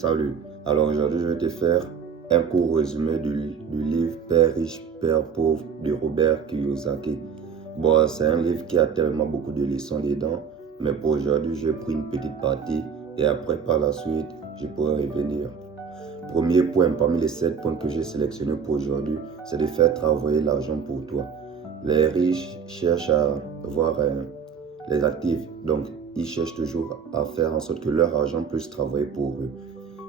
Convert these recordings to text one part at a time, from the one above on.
Salut, alors aujourd'hui je vais te faire un court résumé du livre Père riche, Père pauvre de Robert Kiyosaki. Bon, c'est un livre qui a tellement beaucoup de leçons dedans, mais pour aujourd'hui j'ai pris une petite partie et après par la suite je pourrai revenir. Premier point parmi les 7 points que j'ai sélectionnés pour aujourd'hui, c'est de faire travailler l'argent pour toi. Les riches cherchent à voir les actifs, donc ils cherchent toujours à faire en sorte que leur argent puisse travailler pour eux.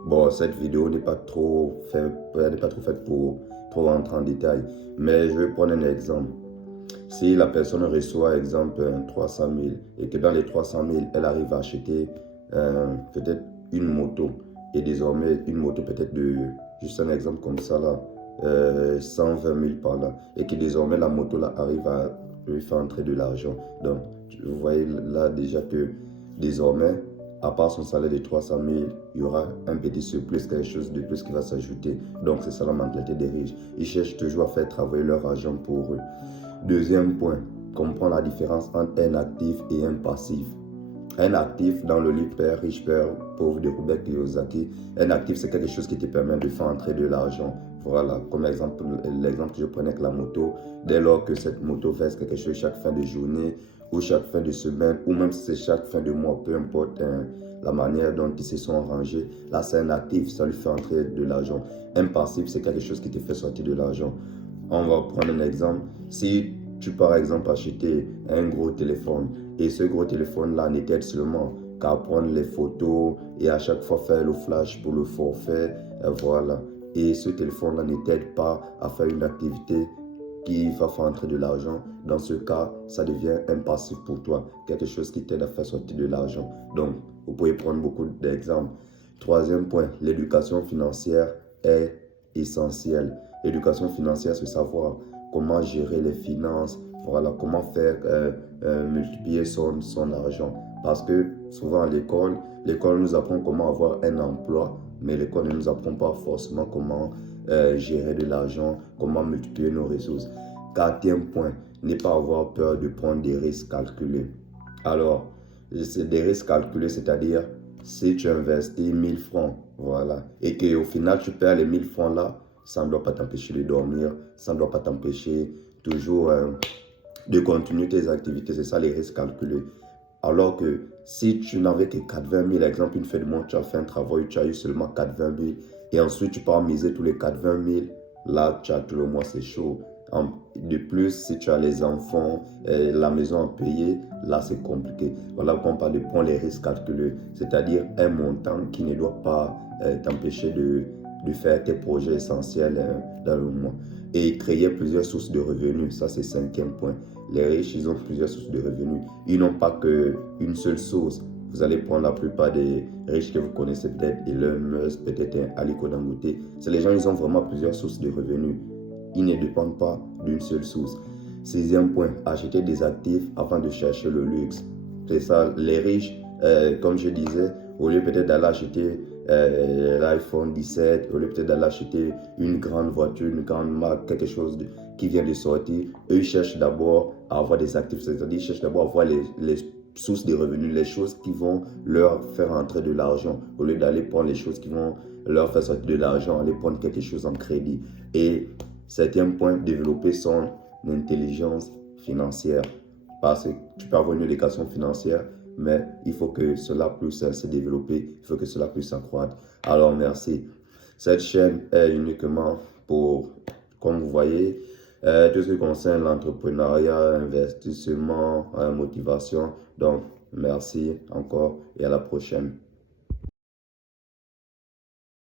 Bon, cette vidéo n'est pas trop faite pour trop rentrer en détail, mais je vais prendre un exemple. Si la personne reçoit, exemple, 300 000 et que dans les 300 000, elle arrive à acheter peut-être une moto, et désormais une moto peut-être de, juste un exemple comme ça là, 120 000 par là, et que désormais la moto là arrive à lui faire entrer de l'argent. Donc, vous voyez là déjà que désormais, à part son salaire de 300 000, il y aura un petit surplus, quelque chose de plus qui va s'ajouter. Donc, c'est ça la mentalité des riches. Ils cherchent toujours à faire travailler leur argent pour eux. Deuxième point, comprendre la différence entre un actif et un passif. Un actif, dans le livre Père riche, Père pauvre de Robert Kiyosaki, un actif, c'est quelque chose qui te permet de faire entrer de l'argent. Voilà, comme exemple, l'exemple que je prenais avec la moto. Dès lors que cette moto verse quelque chose chaque fin de journée, ou chaque fin de semaine, ou même si c'est chaque fin de mois, peu importe la manière dont ils se sont rangés, là c'est un actif, ça lui fait entrer de l'argent. Un passif, c'est quelque chose qui te fait sortir de l'argent. On va prendre un exemple. Si tu par exemple acheter un gros téléphone et ce gros téléphone là ne t'aide seulement qu'à prendre les photos et à chaque fois faire le flash pour le forfait, voilà. Et ce téléphone là ne t'aide pas à faire une activité qui va faire entrer de l'argent. Dans ce cas, ça devient un passif pour toi, quelque chose qui t'aide à faire sortir de l'argent. Donc, vous pouvez prendre beaucoup d'exemples. Troisième point, l'éducation financière est essentielle. L'éducation financière, c'est savoir comment gérer les finances, voilà, comment faire multiplier son argent. Parce que souvent à l'école nous apprend comment avoir un emploi, mais l'école ne nous apprend pas forcément comment gérer de l'argent, comment multiplier nos ressources. Quatrième point, ne pas avoir peur de prendre des risques calculés. Alors, c'est des risques calculés, c'est-à-dire si tu investis 1000 francs, voilà, et qu'au final tu perds les 1000 francs là, ça ne doit pas t'empêcher de dormir, ça ne doit pas t'empêcher toujours de continuer tes activités, c'est ça les risques calculés. Alors que si tu n'avais que 80 000, exemple, une fin de mois, tu as fait un travail, tu as eu seulement 80 000, et ensuite tu pars miser tous les 80 000, là, tu as tout le mois, c'est chaud. De plus, si tu as les enfants, la maison à payer, là, c'est compliqué. Voilà pourquoi on parle de prendre les risques calculés, c'est-à-dire un montant qui ne doit pas t'empêcher de faire tes projets essentiels dans le mois. Et créer plusieurs sources de revenus, ça c'est cinquième point. Les riches, ils ont plusieurs sources de revenus. Ils n'ont pas qu'une seule source. Vous allez prendre la plupart des riches que vous connaissez, peut-être Elon Musk, peut-être Aliko Dangote. C'est les gens, ils ont vraiment plusieurs sources de revenus. Ils ne dépendent pas d'une seule source. Sixième point, acheter des actifs avant de chercher le luxe. C'est ça, les riches, comme je disais, au lieu peut-être d'aller acheter l'iPhone 17, au lieu peut-être d'aller acheter une grande voiture, une grande marque, quelque chose qui vient de sortir, eux ils cherchent d'abord à avoir des actifs, c'est-à-dire ils cherchent d'abord à avoir les sources de revenus, les choses qui vont leur faire entrer de l'argent, au lieu d'aller prendre les choses qui vont leur faire sortir de l'argent, aller prendre quelque chose en crédit. Et septième point, développer son intelligence financière. Parce que tu peux avoir une éducation financière, mais il faut que cela puisse se développer, il faut que cela puisse s'accroître. Alors merci. Cette chaîne est uniquement pour, comme vous voyez, tout ce qui concerne l'entrepreneuriat, investissement, motivation. Donc, merci encore et à la prochaine.